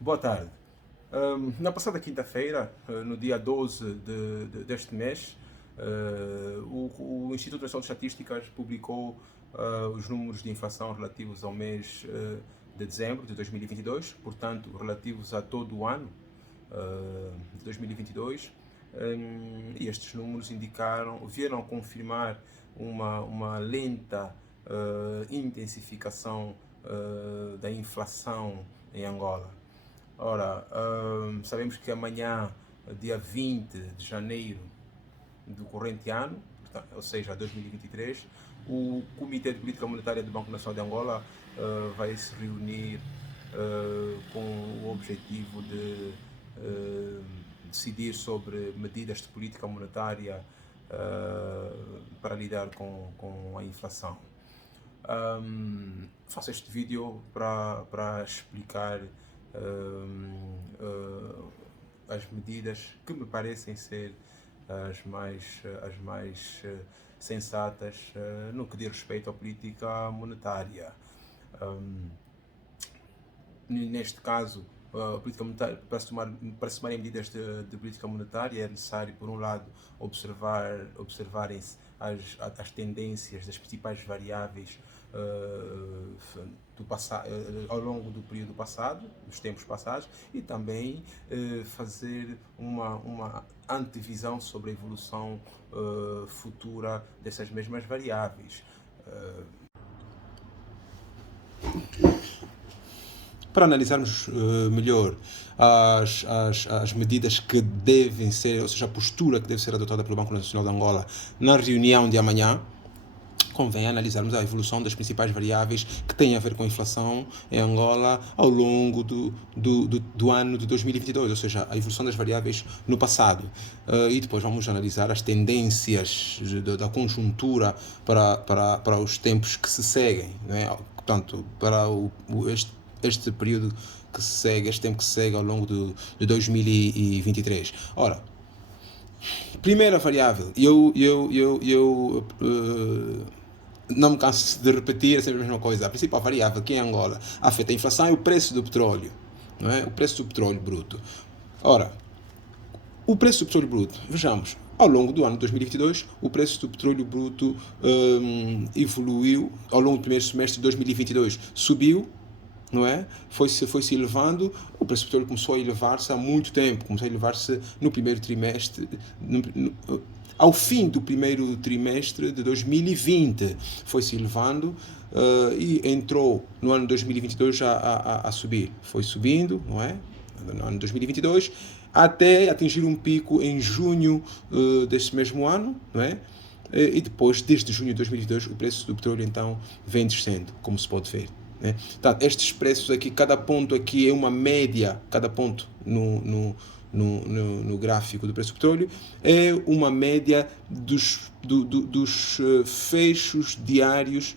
Boa tarde. Na passada quinta-feira, no dia 12 deste mês, o Instituto Nacional de Estatísticas publicou os números de inflação relativos ao mês de dezembro de 2022, portanto, relativos a todo o ano de 2022. E estes números vieram confirmar uma lenta intensificação da inflação em Angola. Ora, sabemos que amanhã, dia 20 de janeiro do corrente ano, ou seja, 2023, o Comitê de Política Monetária do Banco Nacional de Angola vai se reunir com o objetivo de decidir sobre medidas de política monetária para lidar com a inflação. Faço este vídeo para explicar as medidas que me parecem ser as mais sensatas no que diz respeito à política monetária. Neste caso, a política monetária, para se tomarem medidas de política monetária, é necessário, por um lado, observarem-se as tendências das principais variáveis ao longo do período passado, dos tempos passados, e também fazer uma antevisão sobre a evolução futura dessas mesmas variáveis. Para analisarmos melhor as medidas que devem ser, ou seja, a postura que deve ser adotada pelo Banco Nacional de Angola na reunião de amanhã, convém analisarmos a evolução das principais variáveis que têm a ver com a inflação em Angola ao longo do ano de 2022, ou seja, a evolução das variáveis no passado. E depois vamos analisar as tendências da conjuntura para os tempos que se seguem, não é? Portanto, para este período que se segue, este tempo que se segue ao longo de 2023. Ora, primeira variável, não me canso de repetir sempre a mesma coisa. A principal variável que em Angola afeta a inflação é o preço do petróleo, não é? O preço do petróleo bruto. Ora, o preço do petróleo bruto, vejamos, ao longo do ano de 2022, o preço do petróleo bruto evoluiu. Ao longo do primeiro semestre de 2022, subiu, não é? Foi-se elevando. O preço do petróleo começou a elevar-se há muito tempo, começou a elevar-se no primeiro trimestre, ao fim do primeiro trimestre de 2020, foi-se elevando e entrou no ano de 2022 a subir. Foi subindo, não é? No ano de 2022, até atingir um pico em junho deste mesmo ano, não é? E depois, desde junho de 2022, o preço do petróleo então vem descendo, como se pode ver. Né? Então, estes preços aqui, cada ponto aqui é uma média, cada ponto no gráfico do preço do petróleo é uma média dos fechos diários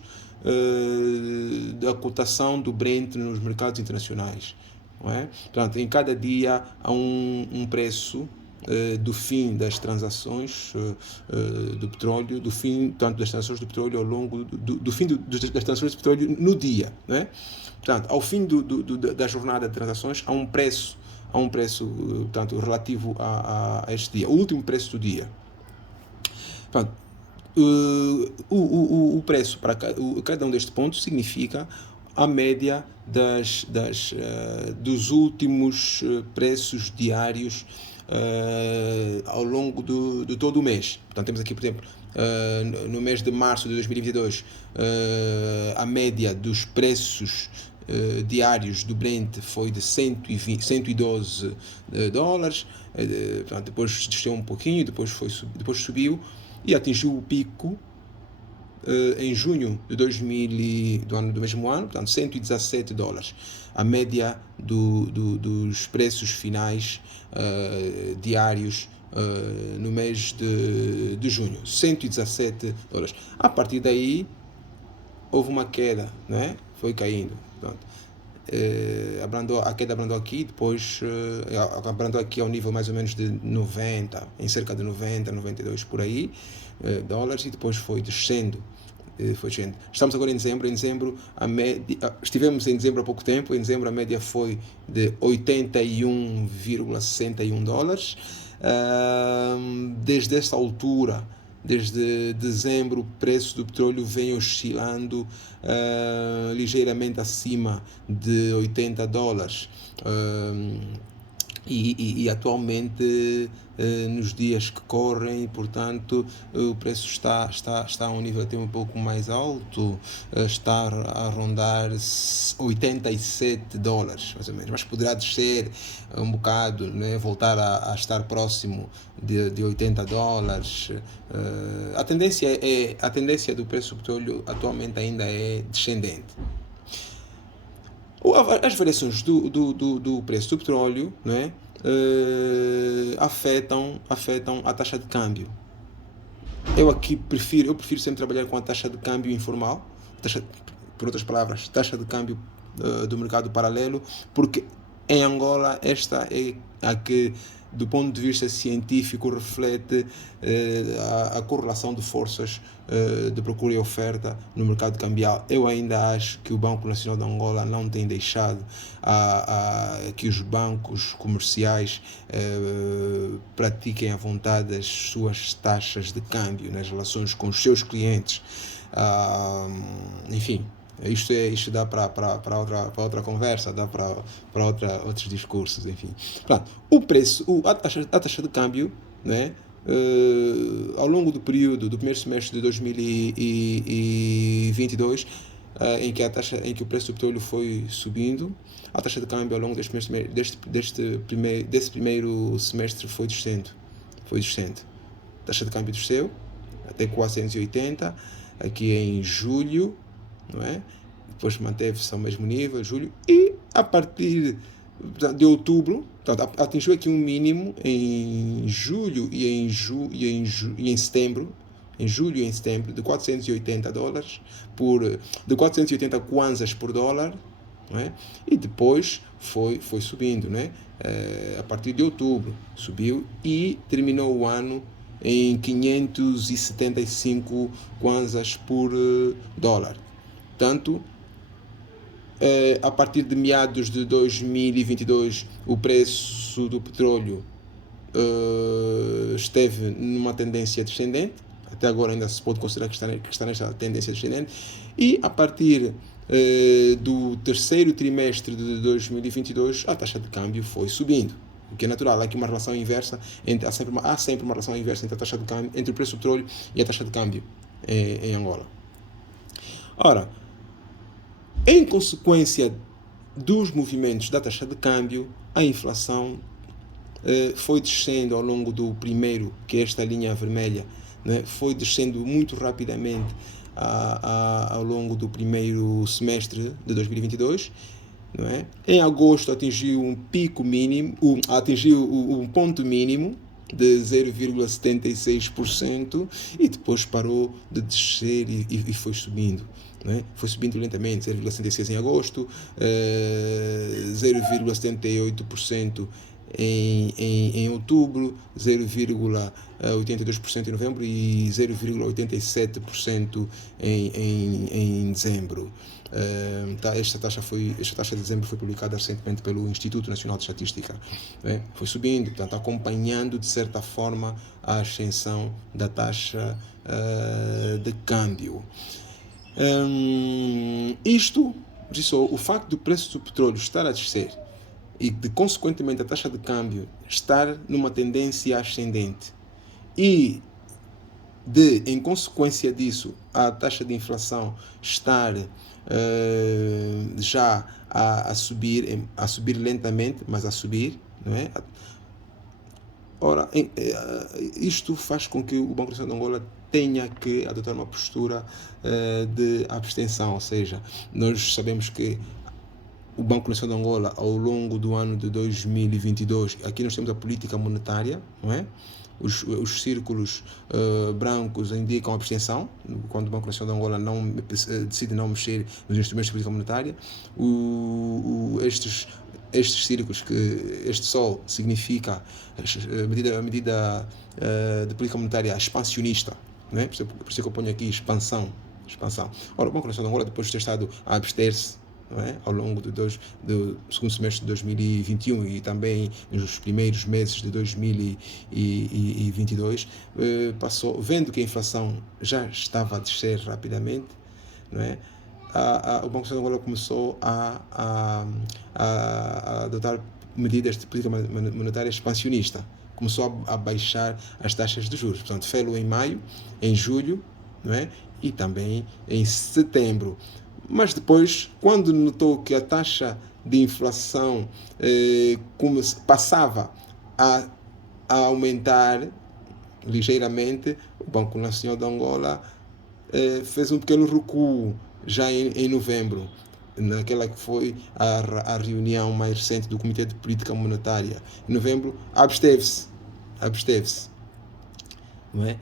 da cotação do Brent nos mercados internacionais. Não é? Portanto, em cada dia há um preço do fim das transações do petróleo, do fim tanto das transações do petróleo ao longo do fim das transações do petróleo no dia, não é? Portanto, ao fim da jornada de transações há um preço portanto, relativo a este dia, o último preço do dia. Portanto, o preço para cada um destes pontos significa a média dos últimos preços diários ao longo de todo o mês. Portanto, temos aqui, por exemplo, no mês de março de 2022, a média dos preços diários do Brent foi de 112 dólares, portanto, depois desceu um pouquinho, depois subiu e atingiu o pico em junho do mesmo ano, portanto 117 dólares, a média dos preços finais diários no mês de junho, 117 dólares. A partir daí houve uma queda, né? Foi caindo. Portanto, a queda abrandou aqui, depois abrandou aqui ao nível mais ou menos de 90, em cerca de 90, 92 por aí, dólares, e depois foi descendo foi descendo. Estamos agora em dezembro. Em dezembro, estivemos em dezembro há pouco tempo. Em dezembro a média foi de 81,61 dólares. Desde esta altura, desde dezembro, o preço do petróleo vem oscilando ligeiramente acima de 80 dólares. E atualmente, nos dias que correm, portanto, o preço está a um nível até um pouco mais alto, está a rondar 87 dólares, mais ou menos, mas poderá descer um bocado, né? Voltar a estar próximo de 80 dólares. A tendência do preço do petróleo atualmente ainda é descendente. As variações do preço do petróleo, né, afetam a taxa de câmbio. Eu prefiro sempre trabalhar com a taxa de câmbio informal, por outras palavras, taxa de câmbio do mercado paralelo, porque em Angola esta é a que, do ponto de vista científico, reflete a correlação de forças de procura e oferta no mercado cambial. Eu ainda acho que o Banco Nacional de Angola não tem deixado que os bancos comerciais pratiquem à vontade as suas taxas de câmbio nas relações com os seus clientes. Enfim, isto dá para outra conversa, dá para outros discursos, enfim. Portanto, a taxa de câmbio, né, ao longo do período do primeiro semestre de 2022, em que o preço do petróleo foi subindo, a taxa de câmbio ao longo desse primeiro semestre foi descendo. A taxa de câmbio desceu até 480, aqui em julho, não é? Depois manteve-se ao mesmo nível, julho, e a partir de outubro, portanto, atingiu aqui um mínimo em julho e em setembro, de 480 dólares, de 480 kwanzas por dólar, não é? E depois foi subindo, não é? A partir de outubro subiu e terminou o ano em 575 kwanzas por dólar. Portanto, a partir de meados de 2022, o preço do petróleo esteve numa tendência descendente. Até agora ainda se pode considerar que está nesta tendência descendente. E a partir do terceiro trimestre de 2022, a taxa de câmbio foi subindo. O que é natural, há aqui uma relação inversa, há sempre uma relação inversa entre a taxa de câmbio, entre o preço do petróleo e a taxa de câmbio em Angola. Ora, em consequência dos movimentos da taxa de câmbio, a inflação foi descendo ao longo do primeiro, que é esta linha vermelha, né, foi descendo muito rapidamente ao longo do primeiro semestre de 2022. Não é? Em agosto atingiu um pico mínimo, atingiu um ponto mínimo de 0,76% e depois parou de descer e foi subindo. Né? Foi subindo lentamente, 0,76% em agosto, 0,78% em outubro, 0,82% em novembro e 0,87% em dezembro. Esta taxa de dezembro foi publicada recentemente pelo Instituto Nacional de Estatística. Né? Foi subindo, portanto, acompanhando de certa forma a ascensão da taxa de câmbio. O facto do preço do petróleo estar a descer e de, consequentemente, a taxa de câmbio estar numa tendência ascendente e em consequência disso, a taxa de inflação estar já a subir lentamente, mas a subir, não é? Ora, isto faz com que o Banco Nacional de Angola tenha que adotar uma postura de abstenção, ou seja, nós sabemos que o Banco Nacional de Angola, ao longo do ano de 2022, aqui nós temos a política monetária, não é? Os círculos brancos indicam abstenção, quando o Banco Nacional de Angola decide não mexer nos instrumentos de política monetária. Estes círculos, este sol significa a medida de política monetária expansionista, não é? Por isso que eu ponho aqui expansão expansão. Ora, o Banco Nacional de Angola, depois de ter estado a abster-se, não é, ao longo do segundo semestre de 2021 e também nos primeiros meses de 2022, passou, vendo que a inflação já estava a descer rapidamente, não é? O Banco Central de Angola começou a adotar medidas de política monetária expansionista. Começou a baixar as taxas de juros. Portanto, fez-lo em maio, em julho, não é? E também em setembro. Mas depois, quando notou que a taxa de inflação passava a aumentar ligeiramente, o Banco Nacional de Angola fez um pequeno recuo já em novembro, naquela que foi a reunião mais recente do Comitê de Política Monetária. Em novembro, absteve-se, não é?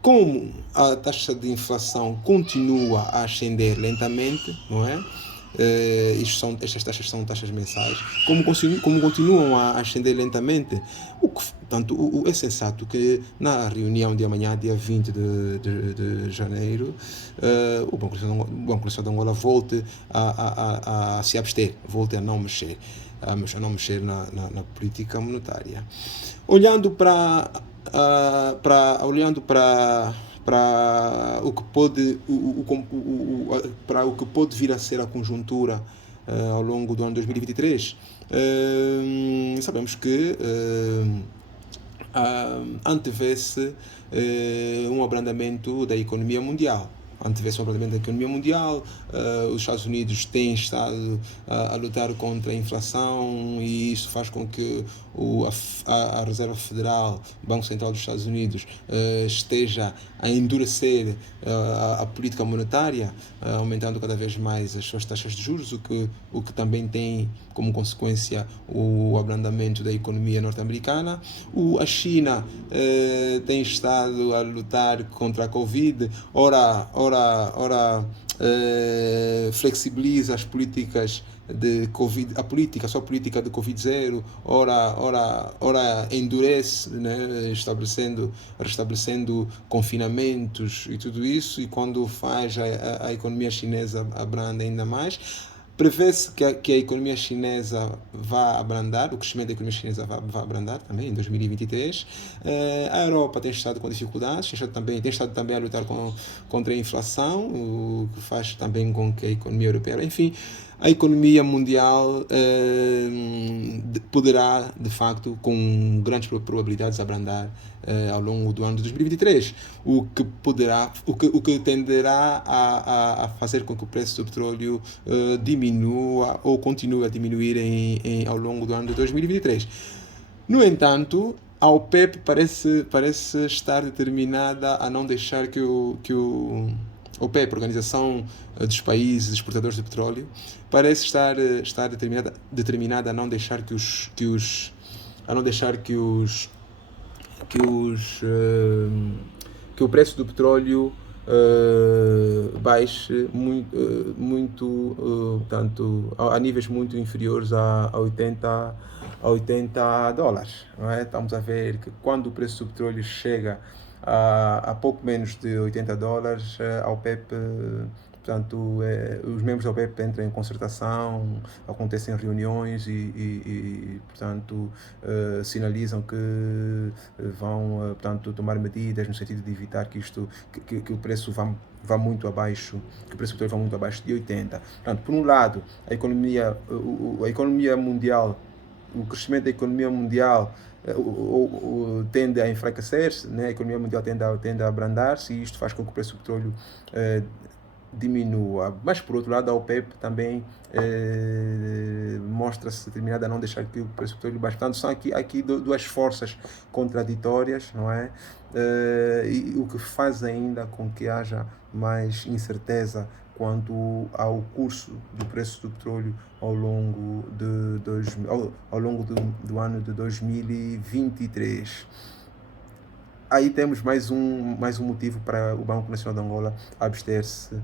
Como a taxa de inflação continua a ascender lentamente, não é? Estas taxas são taxas mensais, como continuam a ascender lentamente, portanto, é sensato que na reunião de amanhã, dia 20 de janeiro, o Banco Nacional de Angola volte a se abster, volte a não mexer, na política monetária. Olhando para o que pode para o que pode vir a ser a conjuntura ao longo do ano 2023, sabemos que antevê-se um abrandamento da economia mundial. Antevê-se um abrandamento da economia mundial, os Estados Unidos têm estado a lutar contra a inflação e isso faz com que a Reserva Federal, Banco Central dos Estados Unidos, esteja a endurecer a política monetária, aumentando cada vez mais as suas taxas de juros, o que também tem como consequência o abrandamento da economia norte-americana. A China tem estado a lutar contra a Covid, ora flexibiliza as políticas de Covid, a sua política de Covid-0, ora endurece, né, restabelecendo confinamentos e tudo isso, e quando faz a economia chinesa abranda ainda mais. Prevê-se que a economia chinesa vá abrandar, o crescimento da economia chinesa vai abrandar também em 2023. A Europa tem estado com dificuldades, tem estado também a lutar contra a inflação, o que faz também com que a economia europeia, enfim, a economia mundial poderá, de facto, com grandes probabilidades, abrandar ao longo do ano de 2023, o que tenderá a fazer com que o preço do petróleo diminua ou continue a diminuir ao longo do ano de 2023. No entanto, a OPEP parece estar determinada a não deixar que o OPEP, Organização dos Países Exportadores de Petróleo, parece estar determinada a não deixar que o preço do petróleo baixe tanto a níveis muito inferiores a 80 dólares. Não é? Estamos a ver que quando o preço do petróleo chega a pouco menos de 80 dólares, a OPEP, portanto, os membros da OPEP entram em concertação, acontecem reuniões e portanto, sinalizam que vão, portanto, tomar medidas no sentido de evitar que o preço vá muito abaixo, que o preço do petróleo vá muito abaixo de 80. Portanto, por um lado, a economia mundial, o crescimento da economia mundial tende a enfraquecer-se, né? A economia mundial tende a abrandar-se e isto faz com que o preço do petróleo diminua. Mas, por outro lado, a OPEP também mostra-se determinada a não deixar que o preço do petróleo baixe. Portanto, são aqui duas forças contraditórias, não é? E o que faz ainda com que haja mais incerteza quanto ao curso do preço do petróleo ao longo do ano de 2023. Aí temos mais um motivo para o Banco Nacional de Angola abster-se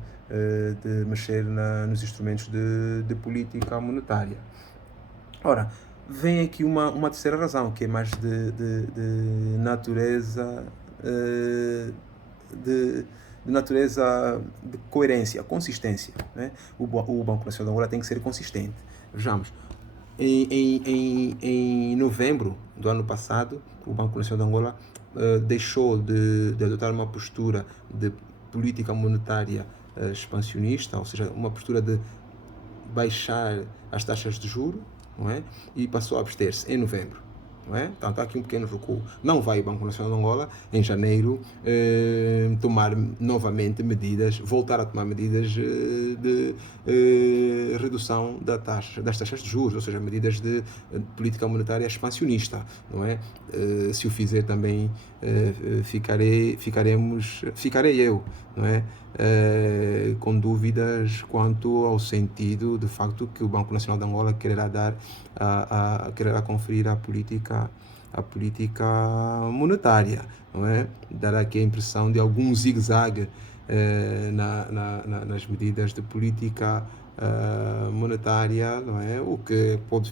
de mexer nos instrumentos de política monetária. Ora, vem aqui uma terceira razão, que é mais de natureza de natureza de coerência, consistência. Né? O Banco Nacional de Angola tem que ser consistente. Vejamos, em novembro do ano passado, o Banco Nacional de Angola deixou de adotar uma postura de política monetária expansionista, ou seja, uma postura de baixar as taxas de juros, não é? E passou a abster-se em novembro. Não é? Portanto, há aqui um pequeno recuo. Não vai o Banco Nacional de Angola, em janeiro, tomar novamente medidas, voltar a tomar medidas de redução das taxas de juros, ou seja, medidas de política monetária expansionista. Não é? Se o fizer também, ficarei eu, não é? Com dúvidas quanto ao sentido, de facto, que o Banco Nacional de Angola quererá dar, quererá conferir à política monetária, não é? Dará aqui a impressão de algum zigue-zague nas medidas de política monetária, não é? O que pode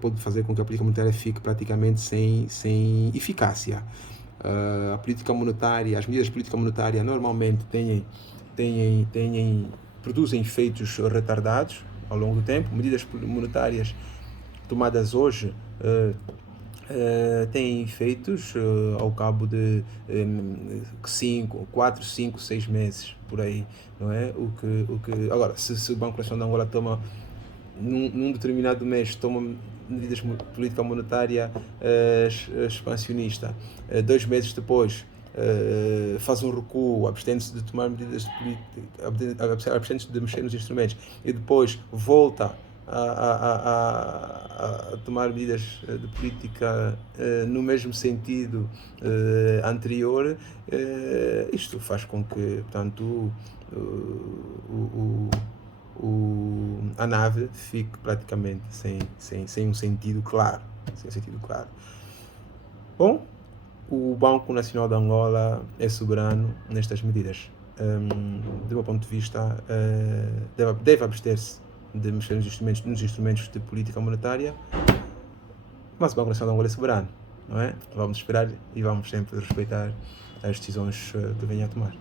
pode fazer com que a política monetária fique praticamente sem eficácia. A política monetária, as medidas de política monetária normalmente produzem efeitos retardados ao longo do tempo. Medidas monetárias tomadas hoje têm efeitos ao cabo de 4, 5, 6 meses, por aí, não é? Agora, se o Banco Nacional de Angola toma num determinado mês medidas de política monetária expansionista, 2 meses depois faz um recuo, abstém-se de tomar medidas de política, abstém-se de mexer nos instrumentos e depois volta a tomar medidas de política no mesmo sentido anterior, isto faz com que, portanto, a nave fique praticamente sem um sentido claro. Bom, o Banco Nacional de Angola é soberano nestas medidas. Do meu ponto de vista, deve abster-se de mexer nos instrumentos de política monetária, mas o Banco Nacional de Angola é soberano, não é? Vamos esperar e vamos sempre respeitar as decisões que venha a tomar.